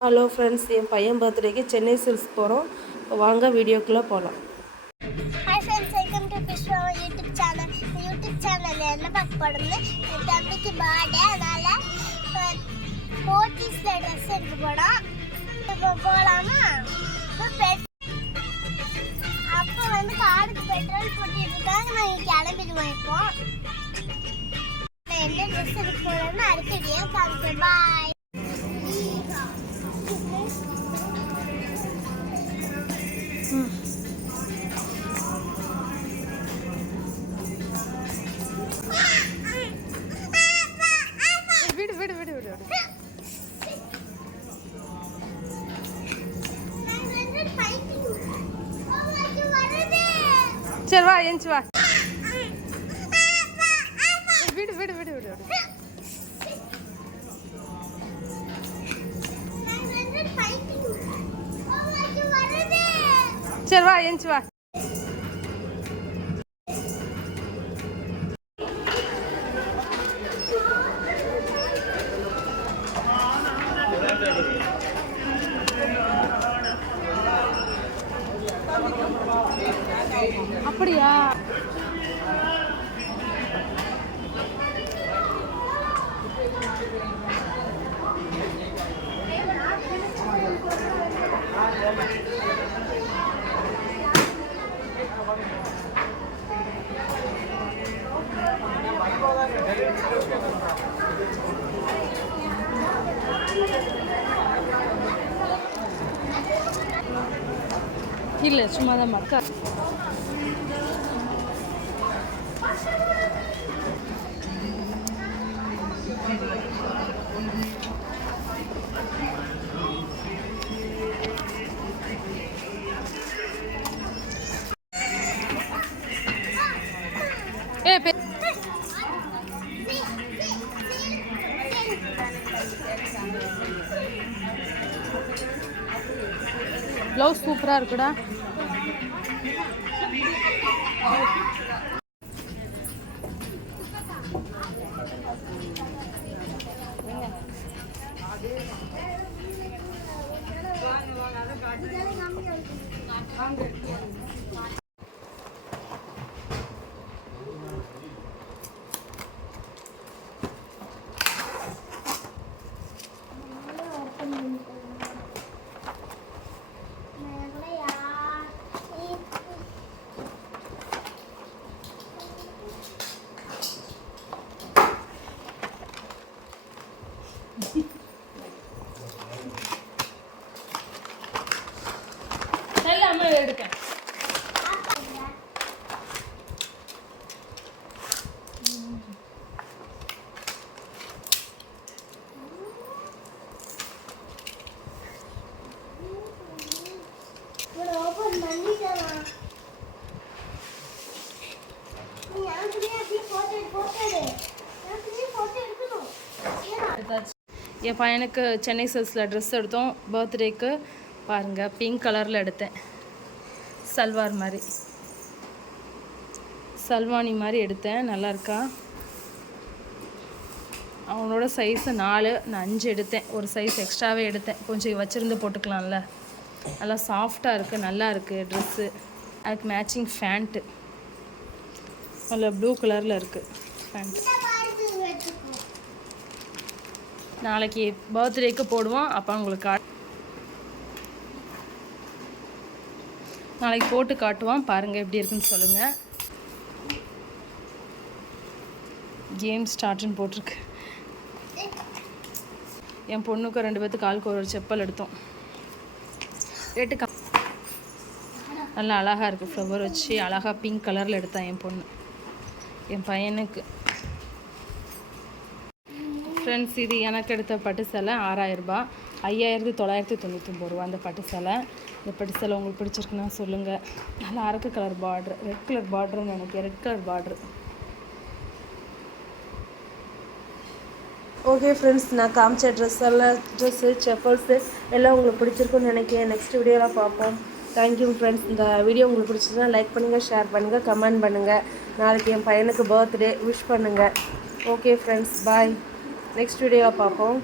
Hello friends என் பையன் பர்த்டேக்கு Chennai silks போகிறோம் வாங்க வீடியோக்குள்ளே போகலாம் hi friends welcome to Vishwa YouTube channel YouTube சேனலில் என்ன பார்க்க போகிறோம்னு என் தம்பிக்கு பர்த்டே அதனால் போத்தீஸில் ட்ரெஸ் எடுக்க போகிறோம் இப்போ போகலாமா இப்போ பெட் அப்போ வந்து காருக்கு பெட்ரோல் போட்டுட்டு இருக்காங்க நாங்கள் கிளம்பிடுவோம் இப்போ என்ன ட்ரெஸ் எடுக்க போகிறோம்னு அடுத்த வீடியோ காமிக்கிறேன் பாய் சரி வா எஞ்சி வா. விடு விடு விடு விடு. சரி வா எஞ்சி வா. இல்லை சும்மா தான் மக்கா ஏ ப்ளவுஸ் சூப்பராக இருக்குடா எடுத்தாச்சு என் பையனுக்கு சென்னை சில்ஸில் ட்ரெஸ் எடுத்தோம். பர்த்டேக்கு பாருங்கள் பிங்க் கலரில் எடுத்தேன். சல்வார் மாதிரி. சல்வானி மாதிரி எடுத்தேன். நல்லா இருக்கா? அவனோட சைஸு நாலு நான் அஞ்சு எடுத்தேன். ஒரு சைஸ் எக்ஸ்ட்ராவே எடுத்தேன். கொஞ்சம் வச்சுருந்து போட்டுக்கலாம்ல. நல்லா சாஃப்டாக இருக்குது நல்லா இருக்குது ட்ரெஸ்ஸு அதுக்கு மேட்சிங் ஃபேண்ட்டு நல்ல ப்ளூ கலரில் இருக்குது ஃபேண்ட்டு நாளைக்கு பர்த்டேக்கு போடுவோம். அப்போ உங்களுக்கு கா நாளைக்கு போட்டு காட்டுவோம். பாருங்கள் எப்படி இருக்குன்னு சொல்லுங்கள் கேம் ஸ்டார்ட்னு போட்டிருக்கு. என் பொண்ணுக்கு ரெண்டு பேர்த்துக்கு காலுக்கு ஒரு ஒரு செப்பல் எடுத்தோம். ரேட்டு கம் நல்லா அழகாக இருக்குது ஃப்ளவர் வச்சு அழகாக பிங்க் கலரில் எடுத்தான் என் பொண்ணு. என் பையனுக்கு. ஃப்ரெண்ட்ஸ் இது எனக்கு எடுத்த பட்டு சேலை ஆறாயிரரூபா ஐயாயிரத்தி தொள்ளாயிரத்தி தொண்ணூற்றொம்பது ரூபா அந்த பட்டு சேலை. இந்த பட்டு சேலை உங்களுக்கு பிடிச்சிருக்குன்னா சொல்லுங்கள் நல்லா அரக்கு கலர் பார்ட்ரு ரெட் கலர் பார்ட்ருன்னு நினைக்கிறேன். ரெட் கலர் பார்ட்ரு ஓகே ஃப்ரெண்ட்ஸ் நான் காமிச்ச ட்ரெஸ் எல்லாம் ட்ரெஸ்ஸு செப்பல்ஸு எல்லாம் உங்களுக்கு பிடிச்சிருக்குன்னு நினைக்கிறேன். நெக்ஸ்ட் வீடியோவில் பார்ப்போம். தேங்க்யூ ஃப்ரெண்ட்ஸ் இந்த வீடியோ உங்களுக்கு பிடிச்சதுன்னா லைக் பண்ணுங்கள் ஷேர் பண்ணுங்கள் கமெண்ட் பண்ணுங்கள் நாளைக்கு என் பையனுக்கு பர்த்டே விஷ் பண்ணுங்கள் ஓகே ஃப்ரெண்ட்ஸ் பாய் நெக்ஸ்ட் வீடியோவில் பார்ப்போம்